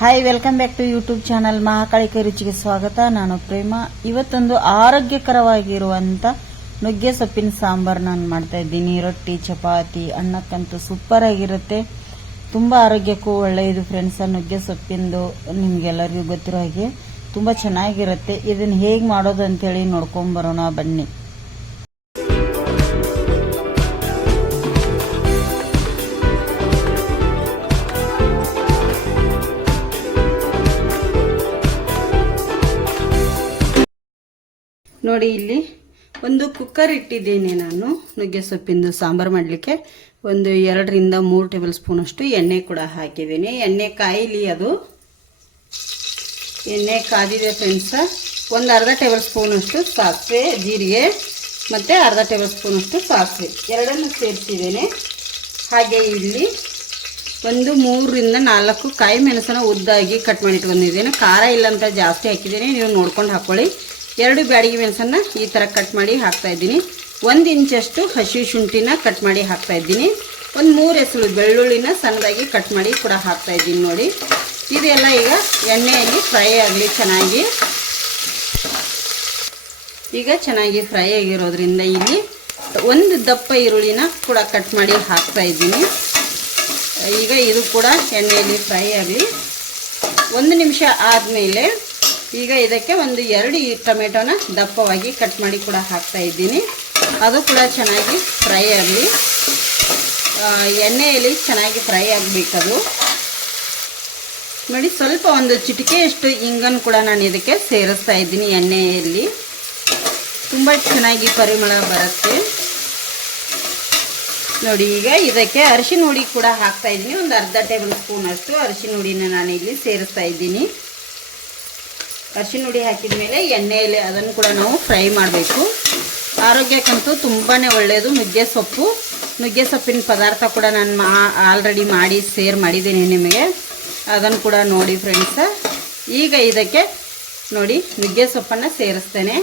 Hi, welcome back to YouTube channel Mahakalika ರುಚಿಗೆ ಸ್ವಾಗತ. ನಾನು ಪ್ರೇಮ. ಇವತ್ತೊಂದು ಆರೋಗ್ಯಕರವಾಗಿರುವಂತ ನುಗ್ಗೆ ಸೊಪ್ಪಿನ ಸಾಂಬಾರ್ ನಾನು ಮಾಡ್ತಾ ಇದ್ದೀನಿ. ರೊಟ್ಟಿ, ಚಪಾತಿ, ಅನ್ನಕ್ಕಂತೂ ಸೂಪರ್ ಆಗಿರುತ್ತೆ. ತುಂಬಾ ಆರೋಗ್ಯಕ್ಕೂ ಒಳ್ಳೆಯದು ಫ್ರೆಂಡ್ಸ್. ನುಗ್ಗೆ ಸೊಪ್ಪಿಂದು ನಿಮ್ಗೆಲ್ಲರಿಗೂ ಗೊತ್ತಿರೋ ಹಾಗೆ ತುಂಬಾ ಚೆನ್ನಾಗಿರುತ್ತೆ. ಇದನ್ನ ಹೇಗೆ ಮಾಡೋದು ಅಂತೇಳಿ ನೋಡ್ಕೊಂಡ್ ಬರೋಣ ಬನ್ನಿ. ನೋಡಿ, ಇಲ್ಲಿ ಒಂದು ಕುಕ್ಕರ್ ಇಟ್ಟಿದ್ದೇನೆ ನಾನು ನುಗ್ಗೆ ಸೊಪ್ಪಿಂದು ಸಾಂಬಾರು ಮಾಡಲಿಕ್ಕೆ. ಒಂದು 2 ರಿಂದ 3 ಟೇಬಲ್ ಸ್ಪೂನ್ ಅಷ್ಟು ಎಣ್ಣೆ ಕೂಡ ಹಾಕಿದ್ದೀನಿ. ಎಣ್ಣೆ ಕಾಯಿಲಿ. ಅದು ಎಣ್ಣೆ ಕಾದಿದೆ ಫ್ರೆಂಡ್ಸ್. ಒಂದು ಅರ್ಧ ಟೇಬಲ್ ಸ್ಪೂನ್ ಅಷ್ಟು ಸಾಸಿವೆ, ಜೀರಿಗೆ ಮತ್ತು ಅರ್ಧ ಟೇಬಲ್ ಸ್ಪೂನ್ ಅಷ್ಟು ಸಾಸಿವೆ ಎರಡನ್ನು ಸೇರಿಸಿದ್ದೇನೆ. ಹಾಗೆ ಇಲ್ಲಿ ಒಂದು 3 ರಿಂದ 4 ಕಾಯಿ ಮೆಣಸನ್ನು ಉದ್ದಾಗಿ ಕಟ್ ಮಾಡಿಟ್ಟು ಬಂದಿದ್ದೇನೆ. ಖಾರ ಇಲ್ಲ ಅಂತ ಜಾಸ್ತಿ ಹಾಕಿದ್ದೇನೆ, ನೀವು ನೋಡ್ಕೊಂಡು ಹಾಕ್ಕೊಳ್ಳಿ. 2 ಬ್ಯಾಡಗಿ ಮೆಣಸನ್ನು ಈ ಥರ ಕಟ್ ಮಾಡಿ ಹಾಕ್ತಾ ಇದ್ದೀನಿ. 1 ಇಂಚಷ್ಟು ಹಸಿ ಶುಂಠಿನ ಕಟ್ ಮಾಡಿ ಹಾಕ್ತಾ ಇದ್ದೀನಿ. ಒಂದು 3 ಎಸಳು ಬೆಳ್ಳುಳ್ಳಿನ ಸಣ್ಣದಾಗಿ ಕಟ್ ಮಾಡಿ ಕೂಡ ಹಾಕ್ತಾ ಇದ್ದೀನಿ. ನೋಡಿ, ಇದೆಲ್ಲ ಈಗ ಎಣ್ಣೆಯಲ್ಲಿ ಫ್ರೈ ಆಗಲಿ ಚೆನ್ನಾಗಿ. ಈಗ ಚೆನ್ನಾಗಿ ಫ್ರೈ ಆಗಿರೋದ್ರಿಂದ ಇಲ್ಲಿ ಒಂದು ದಪ್ಪ ಈರುಳ್ಳಿನ ಕೂಡ ಕಟ್ ಮಾಡಿ ಹಾಕ್ತಾ ಇದ್ದೀನಿ. ಈಗ ಇದು ಕೂಡ ಎಣ್ಣೆಯಲ್ಲಿ ಫ್ರೈ ಆಗಲಿ. 1 ನಿಮಿಷ ಆದಮೇಲೆ ಈಗ ಇದಕ್ಕೆ ಒಂದು 2 ಟೊಮೆಟೊನ ದಪ್ಪವಾಗಿ ಕಟ್ ಮಾಡಿ ಕೂಡ ಹಾಕ್ತಾ ಇದ್ದೀನಿ. ಅದು ಕೂಡ ಚೆನ್ನಾಗಿ ಫ್ರೈ ಆಗಲಿ. ಎಣ್ಣೆಯಲ್ಲಿ ಚೆನ್ನಾಗಿ ಫ್ರೈ ಆಗಬೇಕದು. ನೋಡಿ, ಸ್ವಲ್ಪ ಒಂದು ಚಿಟಿಕೆಯಷ್ಟು ಇಂಗನ್ನು ಕೂಡ ನಾನು ಇದಕ್ಕೆ ಸೇರಿಸ್ತಾ ಇದ್ದೀನಿ. ಎಣ್ಣೆಯಲ್ಲಿ ತುಂಬ ಚೆನ್ನಾಗಿ ಪರಿಮಳ ಬರುತ್ತೆ. ನೋಡಿ, ಈಗ ಇದಕ್ಕೆ ಅರಿಶಿನ ಹುಡಿ ಕೂಡ ಹಾಕ್ತಾ ಇದ್ದೀನಿ. ಒಂದು ಅರ್ಧ ಟೇಬಲ್ ಸ್ಪೂನ್ ಅಷ್ಟು ಅರಿಶಿನ ಹುಡಿನ ನಾನು ಇಲ್ಲಿ ಸೇರಿಸ್ತಾ ಇದ್ದೀನಿ. ಅರಿಶಿನ ಹುಡಿ ಹಾಕಿದ ಮೇಲೆ ಎಣ್ಣೆಯಲ್ಲಿ ಅದನ್ನು ಕೂಡ ನಾವು ಫ್ರೈ ಮಾಡಬೇಕು. ಆರೋಗ್ಯಕ್ಕಂತೂ ತುಂಬಾ ಒಳ್ಳೆಯದು ನುಗ್ಗೆ ಸೊಪ್ಪು. ನುಗ್ಗೆ ಸೊಪ್ಪಿನ ಪದಾರ್ಥ ಕೂಡ ನಾನು ಆಲ್ರೆಡಿ ಮಾಡಿ ಶೇರ್ ಮಾಡಿದ್ದೀನಿ ನಿಮಗೆ, ಅದನ್ನು ಕೂಡ ನೋಡಿ ಫ್ರೆಂಡ್ಸ್. ಈಗ ಇದಕ್ಕೆ ನೋಡಿ ನುಗ್ಗೆ ಸೊಪ್ಪನ್ನು ಸೇರಿಸ್ತೇನೆ.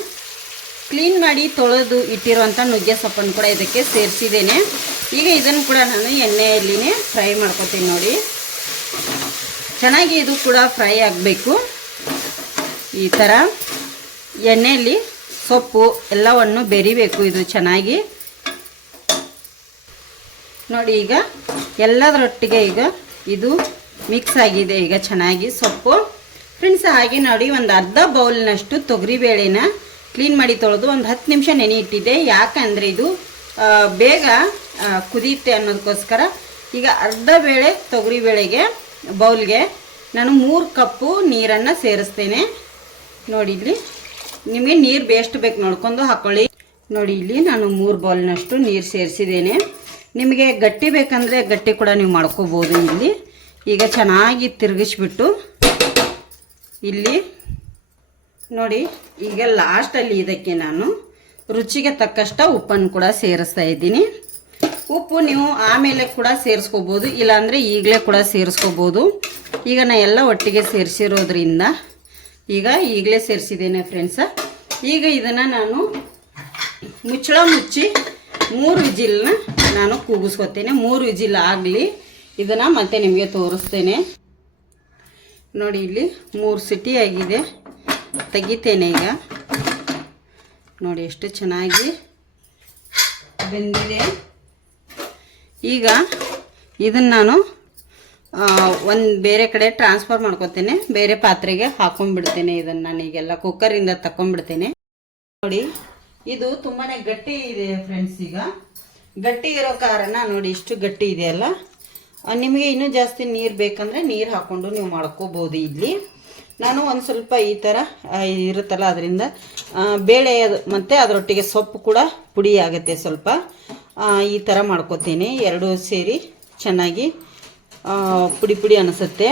ಕ್ಲೀನ್ ಮಾಡಿ ತೊಳೆದು ಇಟ್ಟಿರುವಂಥ ನುಗ್ಗೆ ಸೊಪ್ಪನ್ನು ಕೂಡ ಇದಕ್ಕೆ ಸೇರಿಸಿದ್ದೇನೆ. ಈಗ ಇದನ್ನು ಕೂಡ ನಾನು ಎಣ್ಣೆಯಲ್ಲಿನೇ ಫ್ರೈ ಮಾಡ್ಕೊತೀನಿ. ನೋಡಿ, ಚೆನ್ನಾಗಿ ಇದು ಕೂಡ ಫ್ರೈ ಆಗಬೇಕು. ಈ ಥರ ಎಣ್ಣೆಯಲ್ಲಿ ಸೊಪ್ಪು ಎಲ್ಲವನ್ನು ಬೆರಿಬೇಕು ಇದು ಚೆನ್ನಾಗಿ. ನೋಡಿ, ಈಗ ಎಲ್ಲದರೊಟ್ಟಿಗೆ ಈಗ ಇದು ಮಿಕ್ಸ್ ಆಗಿದೆ ಈಗ ಚೆನ್ನಾಗಿ ಸೊಪ್ಪು ಫ್ರೆಂಡ್ಸ್. ಹಾಗೆ ನೋಡಿ, ಒಂದು ಅರ್ಧ ಬೌಲ್ನಷ್ಟು ತೊಗರಿಬೇಳೆನ ಕ್ಲೀನ್ ಮಾಡಿ ತೊಳೆದು ಒಂದು 10 ನಿಮಿಷ ನೆನೆ ಇಟ್ಟಿದ್ದೆ. ಯಾಕಂದರೆ ಇದು ಬೇಗ ಕುದಿಯುತ್ತೆ ಅನ್ನೋದಕ್ಕೋಸ್ಕರ. ಈಗ ಅರ್ಧ ಬೇಳೆ ತೊಗರಿಬೇಳೆಗೆ ಬೌಲ್ಗೆ ನಾನು 3 ಕಪ್ಪು ನೀರನ್ನು ಸೇರಿಸ್ತೇನೆ. ನೋಡಿ, ಇಲ್ಲಿ ನಿಮಗೆ ನೀರು ಎಷ್ಟು ಬೇಕು ನೋಡ್ಕೊಂಡು ಹಾಕ್ಕೊಳ್ಳಿ. ನೋಡಿ, ಇಲ್ಲಿ ನಾನು 3 ಬೌಲ್ನಷ್ಟು ನೀರು ಸೇರಿಸಿದ್ದೇನೆ. ನಿಮಗೆ ಗಟ್ಟಿ ಬೇಕಂದರೆ ಗಟ್ಟಿ ಕೂಡ ನೀವು ಮಾಡ್ಕೋಬೋದು. ಇಲ್ಲಿ ಈಗ ಚೆನ್ನಾಗಿ ತಿರುಗಿಸ್ಬಿಟ್ಟು ಇಲ್ಲಿ ನೋಡಿ, ಈಗ ಲಾಸ್ಟಲ್ಲಿ ಇದಕ್ಕೆ ನಾನು ರುಚಿಗೆ ತಕ್ಕಷ್ಟು ಉಪ್ಪನ್ನು ಕೂಡ ಸೇರಿಸ್ತಾ ಇದ್ದೀನಿ. ಉಪ್ಪು ನೀವು ಆಮೇಲೆ ಕೂಡ ಸೇರಿಸ್ಕೋಬೋದು, ಇಲ್ಲಾಂದರೆ ಈಗಲೇ ಕೂಡ ಸೇರಿಸ್ಕೋಬೋದು. ಈಗ ನಾನು ಎಲ್ಲ ಒಟ್ಟಿಗೆ ಸೇರಿಸಿರೋದ್ರಿಂದ ಈಗ ಈಗಲೇ ಸೇರಿಸಿದ್ದೇನೆ ಫ್ರೆಂಡ್ಸ. ಈಗ ಇದನ್ನು ನಾನು ಮುಚ್ಚಳ ಮುಚ್ಚಿ 3 ವಿಜಿಲ್ನ ನಾನು ಕೂಗಿಸ್ಕೊತೇನೆ. 3 ವಿಜಿಲ್ ಆಗಲಿ, ಇದನ್ನು ಮತ್ತೆ ನಿಮಗೆ ತೋರಿಸ್ತೇನೆ. ನೋಡಿ, ಇಲ್ಲಿ 3 ಸಿಟಿ ಆಗಿದೆ. ತೆಗಿತೇನೆ ಈಗ. ನೋಡಿ ಎಷ್ಟು ಚೆನ್ನಾಗಿ ಬೆಂದಿದೆ. ಈಗ ಇದನ್ನು ನಾನು ಒಂದು ಬೇರೆ ಕಡೆ ಟ್ರಾನ್ಸ್ಫರ್ ಮಾಡ್ಕೊತೇನೆ, ಬೇರೆ ಪಾತ್ರೆಗೆ ಹಾಕೊಂಡ್ಬಿಡ್ತೇನೆ. ಇದನ್ನು ನಾನೀಗೆಲ್ಲ ಕುಕ್ಕರಿಂದ ತಕೊಂಡ್ಬಿಡ್ತೇನೆ. ನೋಡಿ, ಇದು ತುಂಬಾ ಗಟ್ಟಿ ಇದೆ ಫ್ರೆಂಡ್ಸ್. ಈಗ ಗಟ್ಟಿ ಇರೋ ಕಾರಣ ನೋಡಿ ಇಷ್ಟು ಗಟ್ಟಿ ಇದೆಯಲ್ಲ. ನಿಮಗೆ ಇನ್ನೂ ಜಾಸ್ತಿ ನೀರು ಬೇಕಂದರೆ ನೀರು ಹಾಕ್ಕೊಂಡು ನೀವು ಮಾಡ್ಕೋಬೋದು. ಇಲ್ಲಿ ನಾನು ಒಂದು ಸ್ವಲ್ಪ ಈ ಥರ ಇರುತ್ತಲ್ಲ, ಅದರಿಂದ ಬೇಳೆ ಮತ್ತು ಅದರೊಟ್ಟಿಗೆ ಸೊಪ್ಪು ಕೂಡ ಪುಡಿ ಆಗುತ್ತೆ ಸ್ವಲ್ಪ. ಈ ಥರ ಮಾಡ್ಕೋತೀನಿ. 2 ಸೇರಿ ಚೆನ್ನಾಗಿ ಪುಡಿ ಪುಡಿ ಅನಿಸುತ್ತೆ.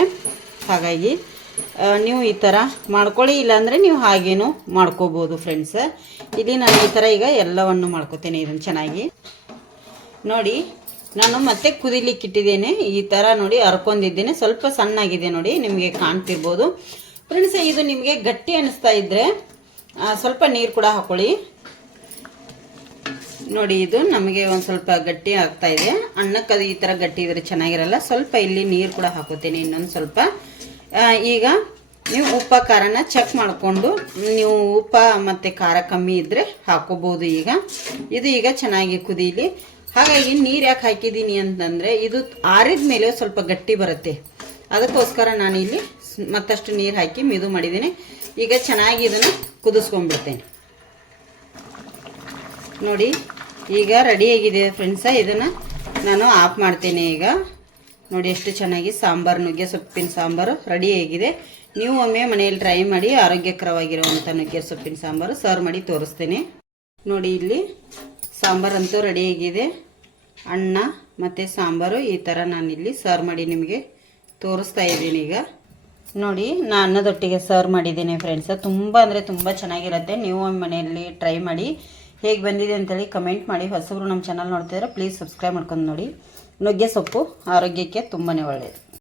ಹಾಗಾಗಿ ನೀವು ಈ ಥರ ಮಾಡ್ಕೊಳ್ಳಿ, ಇಲ್ಲಾಂದರೆ ನೀವು ಹಾಗೇನು ಮಾಡ್ಕೋಬೋದು ಫ್ರೆಂಡ್ಸ್. ಇಲ್ಲಿ ನಾನು ಈ ಥರ ಈಗ ಎಲ್ಲವನ್ನು ಮಾಡ್ಕೋತೇನೆ ಇದನ್ನು ಚೆನ್ನಾಗಿ. ನೋಡಿ, ನಾನು ಮತ್ತೆ ಕುದಿಲಿಕ್ಕೆ ಇಟ್ಟಿದ್ದೇನೆ. ಈ ಥರ ನೋಡಿ ಹರ್ಕೊಂಡಿದ್ದೇನೆ. ಸ್ವಲ್ಪ ಸಣ್ಣಾಗಿದೆ ನೋಡಿ, ನಿಮಗೆ ಕಾಣ್ತಿರ್ಬೋದು ಫ್ರೆಂಡ್ಸ್. ಇದು ನಿಮಗೆ ಗಟ್ಟಿ ಅನಿಸ್ತಾ ಇದ್ದರೆ ಸ್ವಲ್ಪ ನೀರು ಕೂಡ ಹಾಕ್ಕೊಳ್ಳಿ. ನೋಡಿ, ಇದು ನಮಗೆ ಒಂದು ಸ್ವಲ್ಪ ಗಟ್ಟಿ ಆಗ್ತಾ ಇದೆ. ಅನ್ನಕ್ಕೆ ಅದು ಈ ಥರ ಗಟ್ಟಿ ಇದ್ರೆ ಚೆನ್ನಾಗಿರಲ್ಲ. ಸ್ವಲ್ಪ ಇಲ್ಲಿ ನೀರು ಕೂಡ ಹಾಕೋತೇನೆ ಇನ್ನೊಂದು ಸ್ವಲ್ಪ. ಈಗ ನೀವು ಉಪ್ಪ ಖಾರನ ಚೆಕ್ ಮಾಡಿಕೊಂಡು ನೀವು ಉಪ್ಪ ಮತ್ತು ಖಾರ ಕಮ್ಮಿ ಇದ್ದರೆ ಹಾಕೋಬೋದು. ಇದು ಈಗ ಚೆನ್ನಾಗಿ ಕುದೀಲಿ. ಹಾಗಾಗಿ ನೀರು ಯಾಕೆ ಹಾಕಿದ್ದೀನಿ ಅಂತಂದರೆ ಇದು ಆರಿದ ಮೇಲೆ ಸ್ವಲ್ಪ ಗಟ್ಟಿ ಬರುತ್ತೆ, ಅದಕ್ಕೋಸ್ಕರ ನಾನಿಲ್ಲಿ ಮತ್ತಷ್ಟು ನೀರು ಹಾಕಿ ಮಿದು ಮಾಡಿದ್ದೀನಿ. ಈಗ ಚೆನ್ನಾಗಿ ಇದನ್ನು ಕುದಿಸ್ಕೊಂಡ್ಬಿಡ್ತೇನೆ. ನೋಡಿ ಈಗ ರೆಡಿಯಾಗಿದೆ ಫ್ರೆಂಡ್ಸ. ಇದನ್ನು ನಾನು ಆಫ್ ಮಾಡ್ತೇನೆ. ಈಗ ನೋಡಿ ಎಷ್ಟು ಚೆನ್ನಾಗಿ ಸಾಂಬಾರು, ನುಗ್ಗೆ ಸೊಪ್ಪಿನ ಸಾಂಬಾರು ರೆಡಿಯಾಗಿದೆ. ನೀವು ಒಮ್ಮೆ ಮನೆಯಲ್ಲಿ ಟ್ರೈ ಮಾಡಿ ಆರೋಗ್ಯಕರವಾಗಿರುವಂಥ ನುಗ್ಗೆ ಸೊಪ್ಪಿನ ಸಾಂಬಾರು ಸರ್ವ್ ಮಾಡಿ ತೋರಿಸ್ತೇನೆ. ನೋಡಿ ಇಲ್ಲಿ ಸಾಂಬಾರಂತೂ ರೆಡಿಯಾಗಿದೆ. ಅನ್ನ ಮತ್ತು ಸಾಂಬಾರು ಈ ಥರ ನಾನಿಲ್ಲಿ ಸರ್ವ್ ಮಾಡಿ ನಿಮಗೆ ತೋರಿಸ್ತಾ ಇದ್ದೀನಿ. ಈಗ ನೋಡಿ ನಾನು ಅನ್ನದೊಟ್ಟಿಗೆ ಸರ್ವ್ ಮಾಡಿದ್ದೀನಿ ಫ್ರೆಂಡ್ಸ. ತುಂಬ ಅಂದರೆ ತುಂಬ ಚೆನ್ನಾಗಿರುತ್ತೆ. ನೀವು ಒಮ್ಮೆ ಮನೆಯಲ್ಲಿ ಟ್ರೈ ಮಾಡಿ ಹೇಗೆ ಬಂದಿದೆ ಅಂತೇಳಿ ಕಮೆಂಟ್ ಮಾಡಿ. ಹೊಸಬ್ರು ನಮ್ಮ ಚಾನಲ್ ನೋಡ್ತಿದ್ರೆ ಪ್ಲೀಸ್ ಸಬ್ಸ್ಕ್ರೈಬ್ ಮಾಡ್ಕೊಂಡು ನೋಡಿ. ನುಗ್ಗೆ ಸೊಪ್ಪು ಆರೋಗ್ಯಕ್ಕೆ ತುಂಬಾ ಒಳ್ಳೆಯದು.